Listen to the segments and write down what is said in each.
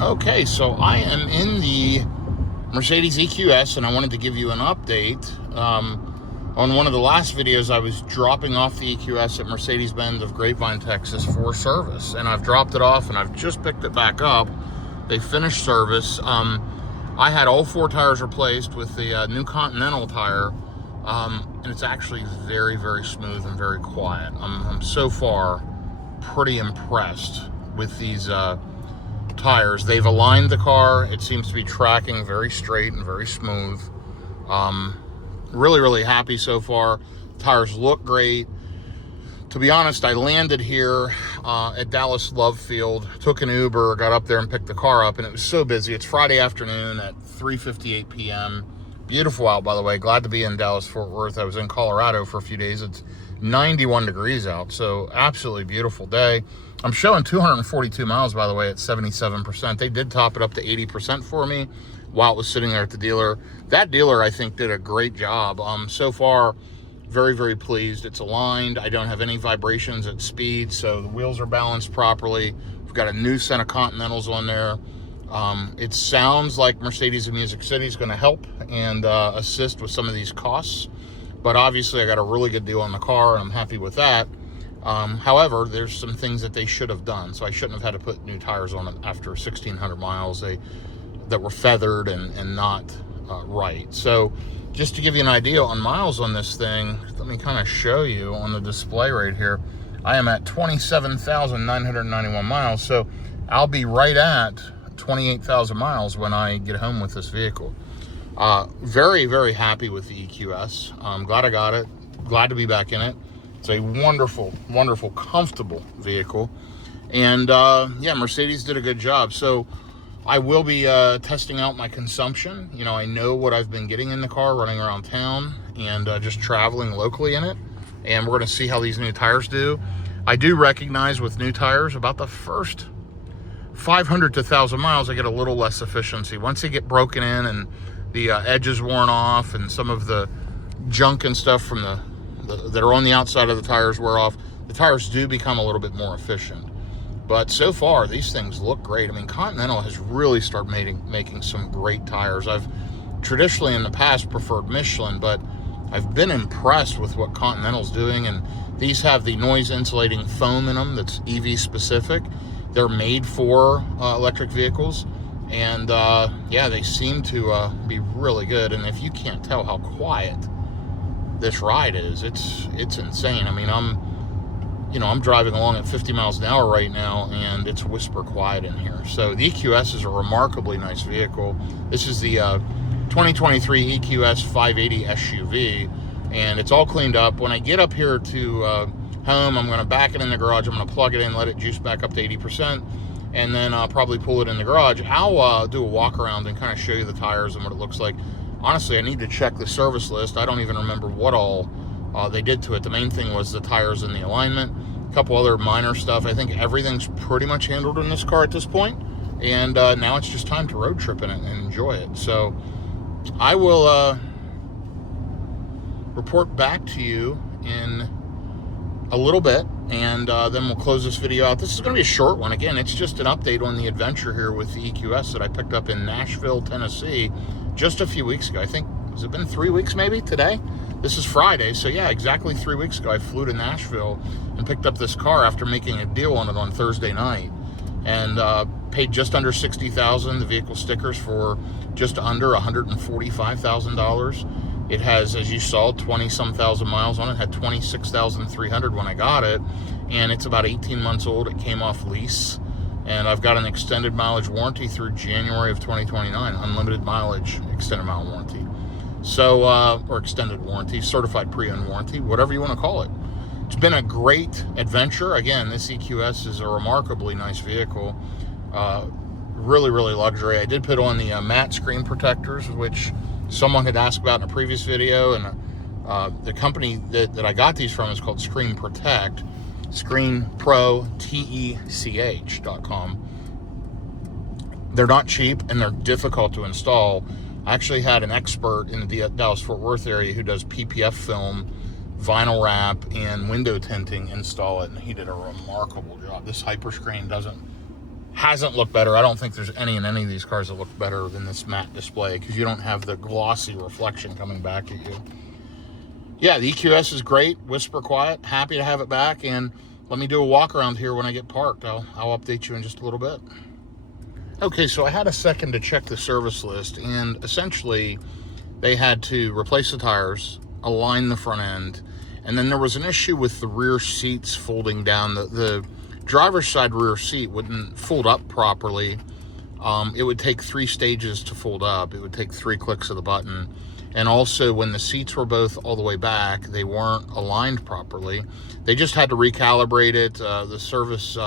Okay, so I am in the Mercedes EQS, and I wanted to give you an update. On one of the last videos, I was dropping off the EQS at Mercedes-Benz of Grapevine, Texas for service, and I've dropped it off, and I've just picked it back up. They finished service. I had all 4 tires replaced with the new Continental tire, and it's actually very, very smooth and very quiet. I'm so far pretty impressed with these tires. They've aligned the car. It seems to be tracking very straight and very smooth. Really, really happy so far. Tires look great. To be honest, I landed here at Dallas Love Field, took an Uber, got up there and picked the car up, and it was so busy. It's Friday afternoon at 3:58 p.m. Beautiful out, by the way. Glad to be in Dallas-Fort Worth. I was in Colorado for a few days. It's 91 degrees out, so absolutely beautiful day. I'm showing 242 miles, by the way, at 77%. They did top it up to 80% for me while it was sitting there at the dealer. That dealer, I think, did a great job. So far, very, very pleased. It's aligned. I don't have any vibrations at speed, so the wheels are balanced properly. We've got a new set of Continentals on there. It sounds like Mercedes of Music City is going to help and assist with some of these costs. But obviously, I got a really good deal on the car, and I'm happy with that. However, there's some things that they should have done. So I shouldn't have had to put new tires on it after 1,600 miles that were feathered and not right. So just to give you an idea on miles on this thing, let me kind of show you on the display right here. I am at 27,991 miles. So I'll be right at 28,000 miles when I get home with this vehicle. Very, very happy with the EQS. I'm glad I got it. Glad to be back in it. It's a wonderful, wonderful, comfortable vehicle. And yeah, Mercedes did a good job. So I will be testing out my consumption. You know, I know what I've been getting in the car, running around town and just traveling locally in it. And we're going to see how these new tires do. I do recognize with new tires, about the first 500 to 1,000 miles, I get a little less efficiency. Once they get broken in and the edges worn off and some of the junk and stuff from that are on the outside of the tires wear off, the tires do become a little bit more efficient. But so far, these things look great. I mean, Continental has really started making some great tires. I've traditionally in the past preferred Michelin, but I've been impressed with what Continental's doing. And these have the noise insulating foam in them that's EV specific. They're made for electric vehicles. And yeah, they seem to be really good. And if you can't tell how quiet this ride is, it's insane. I mean, I'm driving along at 50 miles an hour right now, and it's whisper quiet in here. So the EQS is a remarkably nice vehicle. This is the 2023 EQS 580 SUV, and it's all cleaned up. When I get up here to home, I'm going to back it in the garage. I'm going to plug it in, let it juice back up to 80%, and then I'll probably pull it in the garage. I'll do a walk around and kind of show you the tires and what it looks like. Honestly, I need to check the service list. I don't even remember what all they did to it. The main thing was the tires and the alignment. A couple other minor stuff. I think everything's pretty much handled in this car at this point. And now it's just time to road trip in it and enjoy it. So I will report back to you in a little bit, and then we'll close this video out. This is going to be a short one. Again, it's just an update on the adventure here with the EQS that I picked up in Nashville, Tennessee, just a few weeks ago. I think, has it been 3 weeks maybe today? This is Friday, so yeah, exactly 3 weeks ago, I flew to Nashville and picked up this car after making a deal on it on Thursday night, and paid just under $60,000. The vehicle stickers for just under $145,000. It has, as you saw, 20-some thousand miles on it. Had 26,300 when I got it, and it's about 18 months old. It came off lease, and I've got an extended mileage warranty through January of 2029, unlimited mileage, extended mile warranty. So, or extended warranty, certified pre-owned warranty, whatever you want to call it. It's been a great adventure. Again, this EQS is a remarkably nice vehicle. Really, really luxury. I did put on the matte screen protectors, which someone had asked about in a previous video, and the company that I got these from is called Screen Protect, ScreenProTech.com. They're not cheap, and they're difficult to install. I actually had an expert in the Dallas-Fort Worth area who does PPF film, vinyl wrap, and window tinting install it, and he did a remarkable job. This hyperscreen doesn't hasn't looked better. I don't think there's any in any of these cars that look better than this matte display, because you don't have the glossy reflection coming back at you. Yeah, the EQS is great, whisper quiet, happy to have it back, and let me do a walk around here when I get parked. I'll update you in just a little bit. Okay, so I had a second to check the service list, and essentially they had to replace the tires, align the front end, and then there was an issue with the rear seats folding down. The driver's side rear seat wouldn't fold up properly. It would take 3 stages to fold up. It would take 3 clicks of the button. And also, when the seats were both all the way back, they weren't aligned properly. They just had to recalibrate it. The service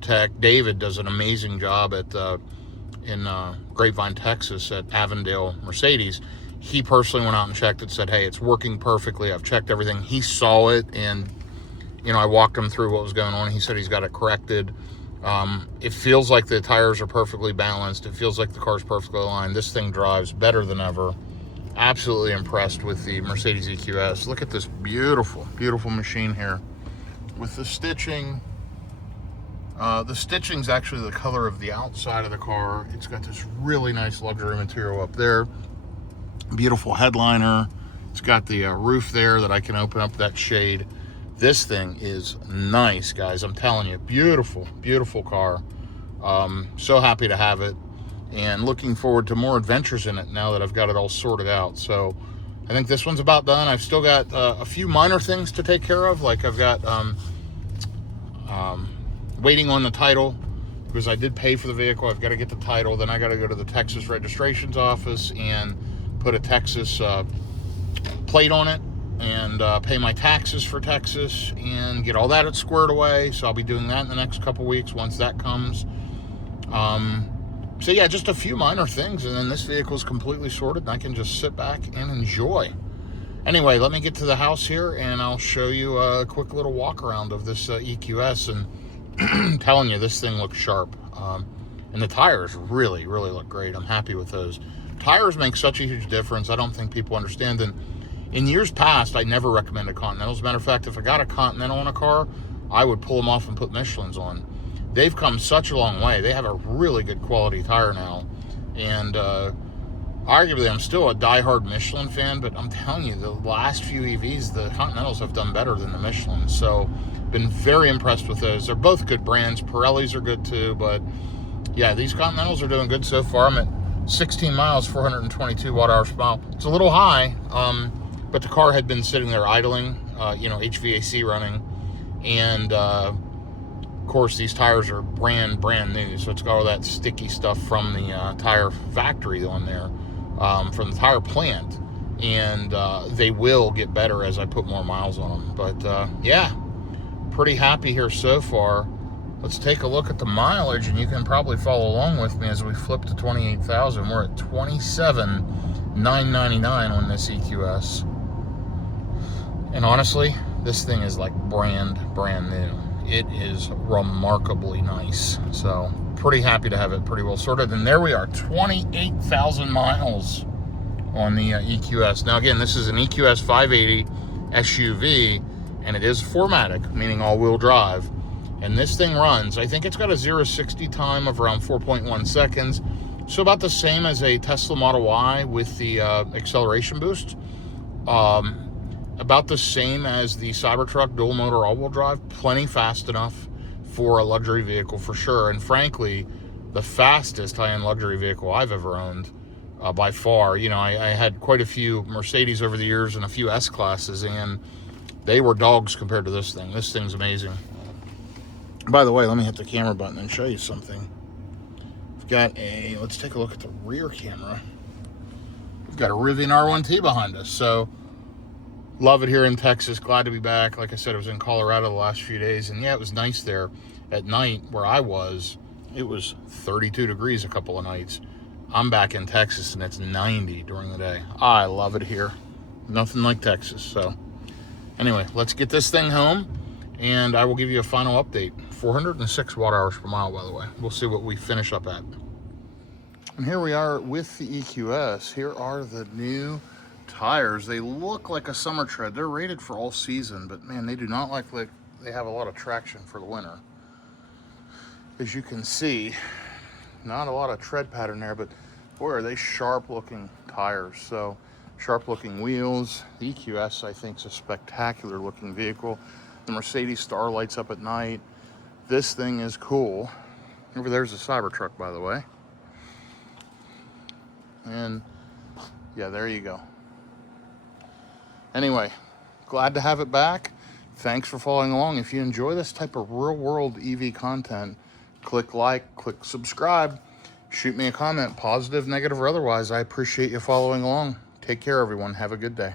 tech, David, does an amazing job in Grapevine, Texas at Avondale Mercedes. He personally went out and checked it, said, hey, it's working perfectly. I've checked everything. He saw it, and I walked him through what was going on. He said he's got it corrected. It feels like the tires are perfectly balanced. It feels like the car's perfectly aligned. This thing drives better than ever. Absolutely impressed with the Mercedes EQS. Look at this beautiful, beautiful machine here with the stitching. The stitching's actually the color of the outside of the car. It's got this really nice luxury material up there. Beautiful headliner. It's got the roof there that I can open up that shade. This thing is nice, guys. I'm telling you, beautiful, beautiful car. So happy to have it, and looking forward to more adventures in it now that I've got it all sorted out. So I think this one's about done. I've still got a few minor things to take care of. Like I've got waiting on the title, because I did pay for the vehicle. I've got to get the title. Then I got to go to the Texas registrations office and put a Texas plate on it, and pay my taxes for Texas and get all that squared away. So I'll be doing that in the next couple weeks once that comes. So yeah, just a few minor things, and then this vehicle is completely sorted, and I can just sit back and enjoy. Anyway, let me get to the house here, and I'll show you a quick little walk around of this EQS. And I'm telling you, this thing looks sharp. And the tires really, really look great. I'm happy with those. Tires make such a huge difference. I don't think people understand. And in years past, I never recommended Continentals. As a matter of fact, if I got a Continental in a car, I would pull them off and put Michelins on. They've come such a long way. They have a really good quality tire now. And arguably, I'm still a diehard Michelin fan, but I'm telling you, the last few EVs, the Continentals have done better than the Michelin. So, been very impressed with those. They're both good brands. Pirellis are good too, but yeah, these Continentals are doing good so far. I'm at 16 miles, 422 watt-hours per mile. It's a little high, but the car had been sitting there idling, HVAC running, and of course these tires are brand new, so it's got all that sticky stuff from the tire factory on there, from the tire plant, and they will get better as I put more miles on them. But yeah, pretty happy here so far. Let's take a look at the mileage, and you can probably follow along with me as we flip to 28,000. We're at 27,999 on this EQS. And honestly, this thing is like brand new. It is remarkably nice. So pretty happy to have it pretty well sorted. And there we are, 28,000 miles on the EQS. Now again, this is an EQS 580 SUV, and it is 4MATIC, meaning all-wheel drive. And this thing runs, I think it's got a 0-60 time of around 4.1 seconds. So about the same as a Tesla Model Y with the acceleration boost. About the same as the Cybertruck dual motor all-wheel drive. Plenty fast enough for a luxury vehicle for sure. And frankly, the fastest high-end luxury vehicle I've ever owned by far. You know, I had quite a few Mercedes over the years and a few S-classes, and they were dogs compared to this thing. This thing's amazing. By the way, let me hit the camera button and show you something. We've got let's take a look at the rear camera. We've got a Rivian R1T behind us. So, love it here in Texas. Glad to be back. Like I said, I was in Colorado the last few days. And yeah, it was nice there. At night, where I was, it was 32 degrees a couple of nights. I'm back in Texas, and it's 90 during the day. I love it here. Nothing like Texas. So, anyway, let's get this thing home, and I will give you a final update. 406 watt-hours per mile, by the way. We'll see what we finish up at. And here we are with the EQS. Here are the new tires. They look like a summer tread. They're rated for all season, but man, they do not like they have a lot of traction for the winter. as you can see, not a lot of tread pattern there, but boy, are they sharp looking tires. So sharp looking wheels. The EQS, I think, is a spectacular looking vehicle. The Mercedes star lights up at night. This thing is cool. Over there's a Cybertruck, by the way. And yeah, there you go. Anyway, glad to have it back. Thanks for following along. If you enjoy this type of real world EV content, click like, click subscribe, shoot me a comment, positive, negative, or otherwise. I appreciate you following along. Take care, everyone. Have a good day.